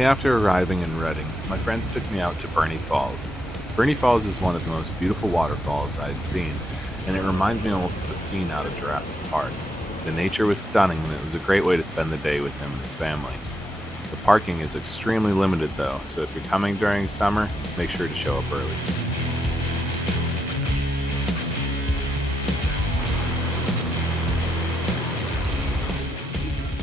day after arriving in Reading, my friends took me out to Bernie Falls. Bernie Falls is one of the most beautiful waterfalls I had seen, and it reminds me almost of a scene out of Jurassic Park. The nature was stunning, and it was a great way to spend the day with him and his family. The parking is extremely limited though, so if you're coming during summer, make sure to show up early.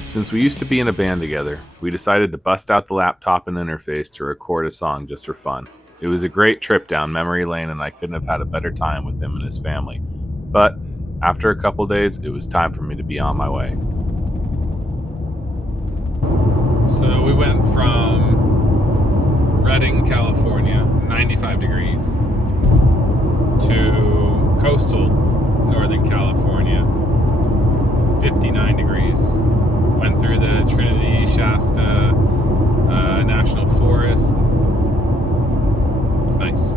Since we used to be in a band together, we decided to bust out the laptop and interface to record a song just for fun. It was a great trip down memory lane, and I couldn't have had a better time with him and his family. But after a couple days, it was time for me to be on my way. So we went from Redding, California, 95 degrees, to coastal Northern California, 59 degrees. Went through the Trinity Shasta National Forest. It's nice.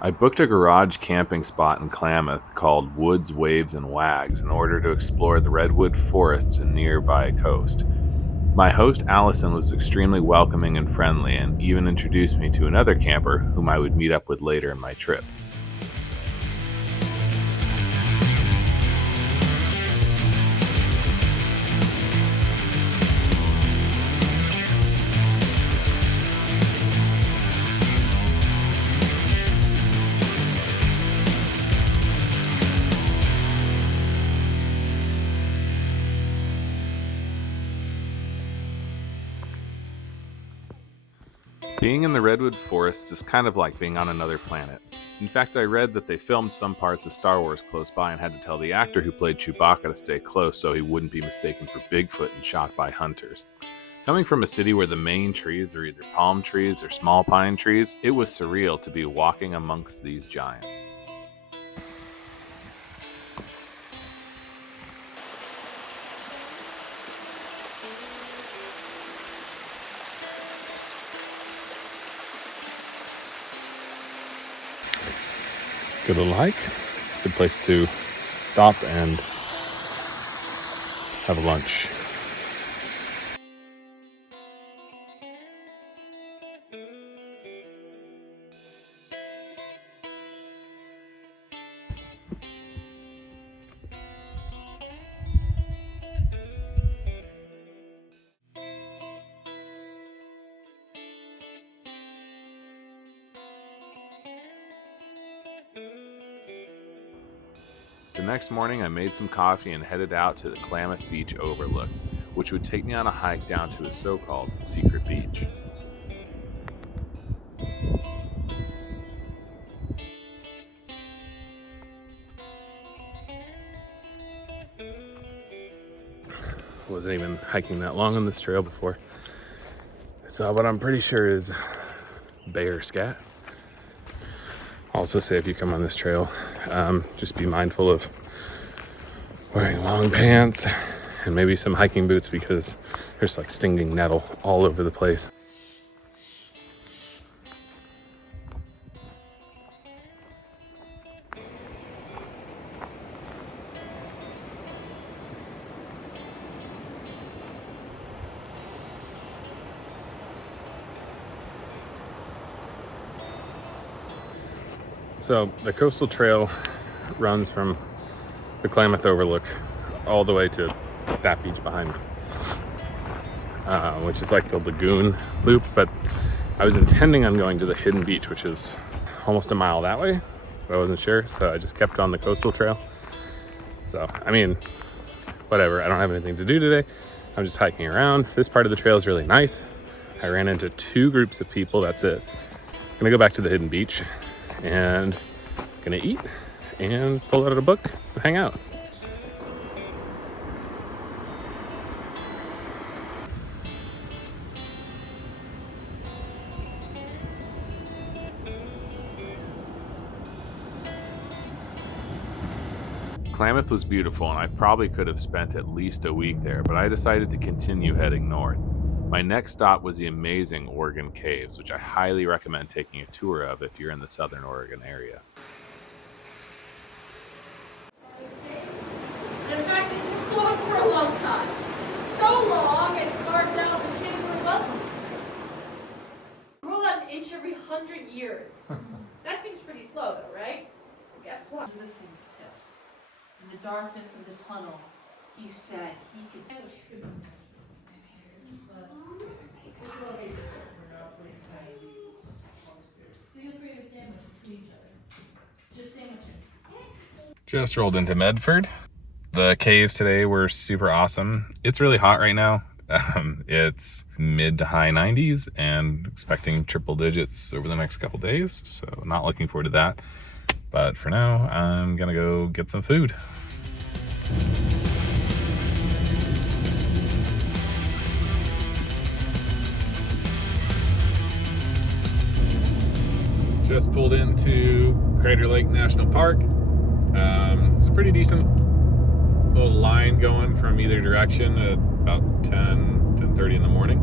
I booked a garage camping spot in Klamath called Woods, Waves, and Wags in order to explore the redwood forests and nearby coast. My host Allison was extremely welcoming and friendly, and even introduced me to another camper whom I would meet up with later in my trip. Being in the redwood forests is kind of like being on another planet. In fact, I read that they filmed some parts of Star Wars close by and had to tell the actor who played Chewbacca to stay close so he wouldn't be mistaken for Bigfoot and shot by hunters. Coming from a city where the main trees are either palm trees or small pine trees, it was surreal to be walking amongst these giants. Good little hike. Good place to stop and have a lunch. The next morning, I made some coffee and headed out to the Klamath Beach overlook, which would take me on a hike down to a so-called secret beach. Wasn't even hiking that long on this trail before. So what I'm pretty sure is bear scat. Also say if you come on this trail, just be mindful of wearing long pants and maybe some hiking boots because there's like stinging nettle all over the place. So the coastal trail runs from the Klamath Overlook all the way to that beach behind me, which is like the lagoon loop, but I was intending on going to the hidden beach, which is almost a mile that way, but I wasn't sure, so I just kept on the coastal trail. So, I mean, whatever, I don't have anything to do today. I'm just hiking around. This part of the trail is really nice. I ran into 2 groups of people, that's it. I'm gonna go back to the hidden beach and gonna eat and pull out a book and hang out. Klamath was beautiful, and I probably could have spent at least a week there, but I decided to continue heading north. My next stop was the amazing Oregon Caves, which I highly recommend taking a tour of if you're in the southern Oregon area. In fact, it's been floating for a long time. So long, it's carved out the shape of a welcome. Grow about an inch every 100 years. That seems pretty slow, though, right? Well, guess what? To the fingertips. In the darkness of the tunnel, he said he could. So you'll create a sandwich between each other. Just sandwiching. Just rolled into Medford. The caves today were super awesome. It's really hot right now. It's mid to high 90s and expecting triple digits over the next couple days. So not looking forward to that. But for now, I'm gonna go get some food. Just pulled into Crater Lake National Park. It's a pretty decent little line going from either direction at about 10:30 in the morning.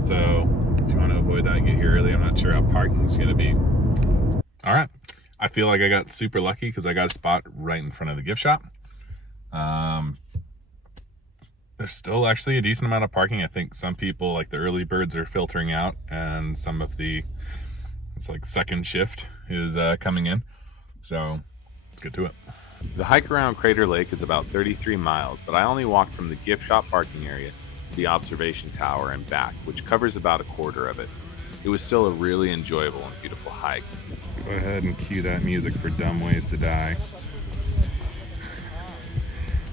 So if you want to avoid that, get here early. I'm not sure how parking is going to be. All right. I feel like I got super lucky because I got a spot right in front of the gift shop. There's still actually a decent amount of parking. I think some people, like the early birds, are filtering out, and some of the second shift is coming in. So let's get to it. The hike around Crater Lake is about 33 miles, but I only walked from the gift shop parking area to the observation tower and back, which covers about a quarter of it. It was still a really enjoyable and beautiful hike. Go ahead and cue that music for Dumb Ways to Die.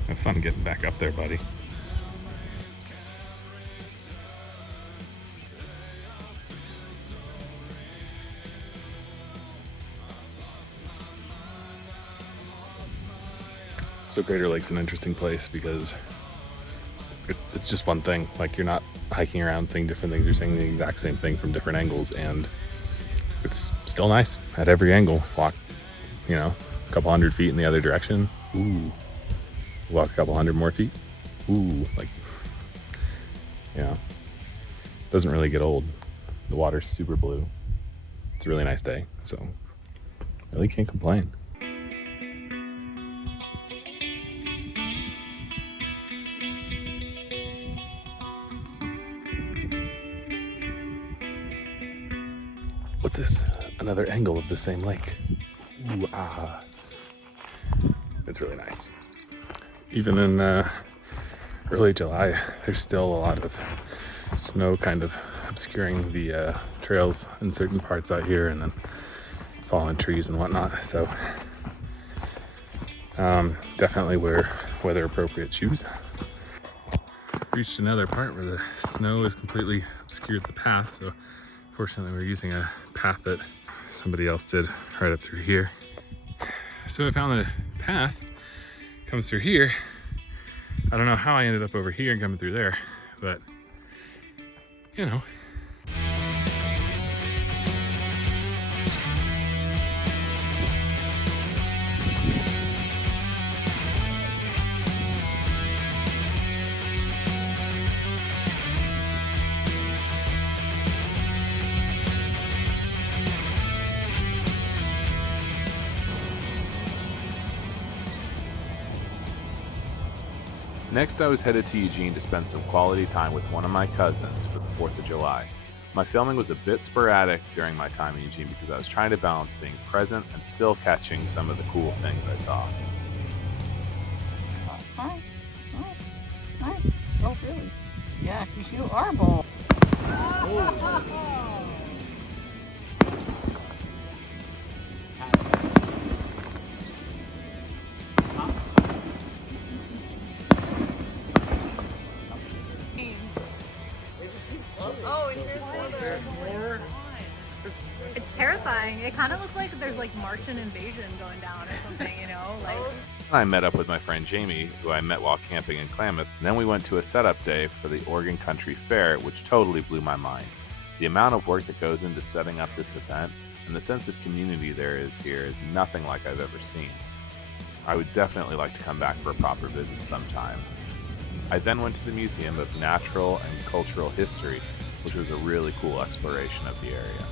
Have fun getting back up there, buddy. So Crater Lake's an interesting place because it's just one thing. Like, you're not hiking around seeing different things, you're seeing the exact same thing from different angles, and it's still nice at every angle. Walk, a couple hundred feet in the other direction. Ooh. Walk a couple hundred more feet. Ooh, doesn't really get old. The water's super blue. It's a really nice day, so really can't complain. What's this? Another angle of the same lake. Ooh, ah. It's really nice. Even in early July, there's still a lot of snow kind of obscuring the trails in certain parts out here, and then fallen trees and whatnot. So definitely wear weather appropriate shoes. Reached another part where the snow has completely obscured the path, so fortunately we're using a path that somebody else did right up through here. So I found the path comes through here. I don't know how I ended up over here and coming through there, but Next, I was headed to Eugene to spend some quality time with one of my cousins for the 4th of July. My filming was a bit sporadic during my time in Eugene because I was trying to balance being present and still catching some of the cool things I saw. Hi. Oh, really? Yeah, because you are bald. It's terrifying. It kind of looks like there's Martian invasion going down or something, I met up with my friend Jamie, who I met while camping in Klamath, and then we went to a setup day for the Oregon Country Fair, which totally blew my mind. The amount of work that goes into setting up this event and the sense of community there is here is nothing like I've ever seen. I would definitely like to come back for a proper visit sometime. I then went to the Museum of Natural and Cultural History, which was a really cool exploration of the area.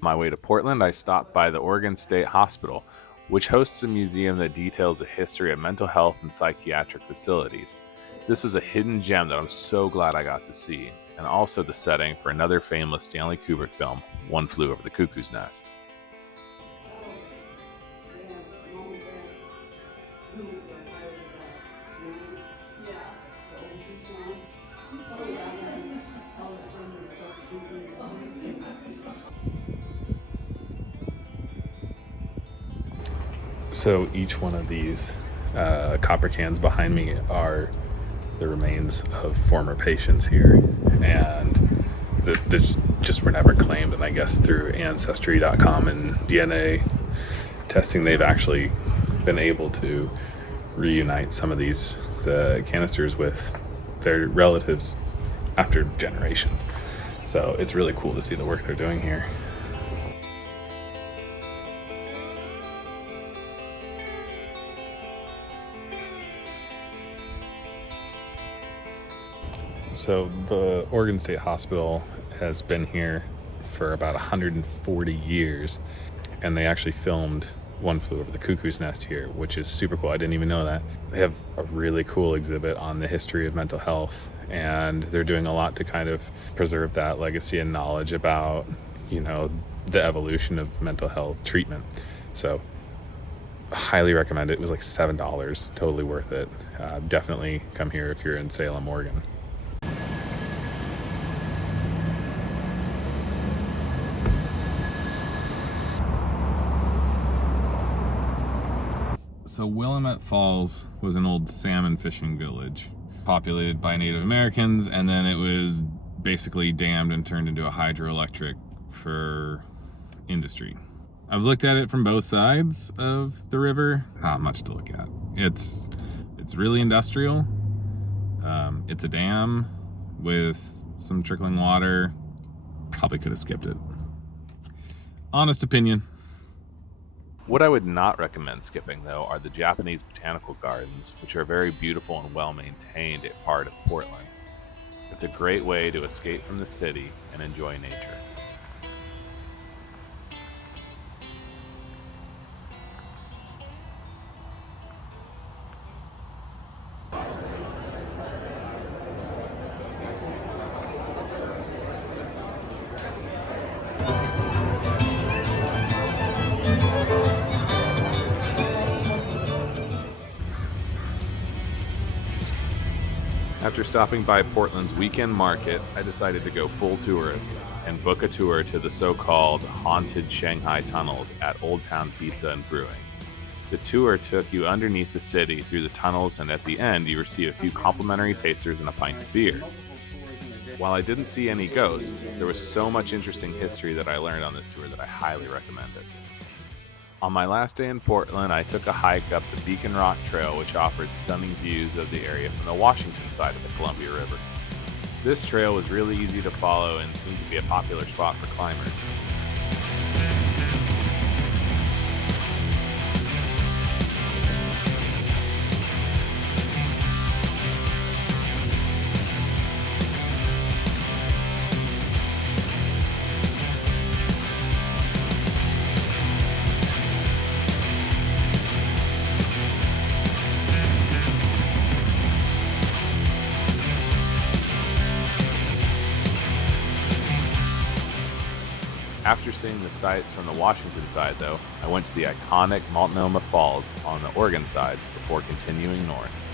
On my way to Portland, I stopped by the Oregon State Hospital, which hosts a museum that details the history of mental health and psychiatric facilities. This was a hidden gem that I'm so glad I got to see, and also the setting for another famous Stanley Kubrick film, One Flew Over the Cuckoo's Nest. So each one of these copper cans behind me are the remains of former patients here, and they just were never claimed. And I guess through Ancestry.com and DNA testing, they've actually been able to reunite some of these canisters with their relatives after generations. So it's really cool to see the work they're doing here. So the Oregon State Hospital has been here for about 140 years, and they actually filmed One Flew Over the Cuckoo's Nest here, which is super cool. I didn't even know that. They have a really cool exhibit on the history of mental health, and they're doing a lot to kind of preserve that legacy and knowledge about, the evolution of mental health treatment. So highly recommend it. It was like $7, totally worth it. Definitely come here if you're in Salem, Oregon. So Willamette Falls was an old salmon fishing village populated by Native Americans, and then it was basically dammed and turned into a hydroelectric for industry. I've looked at it from both sides of the river. Not much to look at. It's really industrial. It's a dam with some trickling water. Probably could have skipped it. Honest opinion. What I would not recommend skipping, though, are the Japanese botanical gardens, which are a very beautiful and well-maintained part of Portland. It's a great way to escape from the city and enjoy nature. After stopping by Portland's weekend market, I decided to go full tourist and book a tour to the so-called haunted Shanghai tunnels at Old Town Pizza and Brewing. The tour took you underneath the city through the tunnels, and at the end you receive a few complimentary tasters and a pint of beer. While I didn't see any ghosts, there was so much interesting history that I learned on this tour that I highly recommend it. On my last day in Portland, I took a hike up the Beacon Rock Trail, which offered stunning views of the area from the Washington side of the Columbia River. This trail was really easy to follow and seemed to be a popular spot for climbers. After seeing the sights from the Washington side, though, I went to the iconic Multnomah Falls on the Oregon side before continuing north.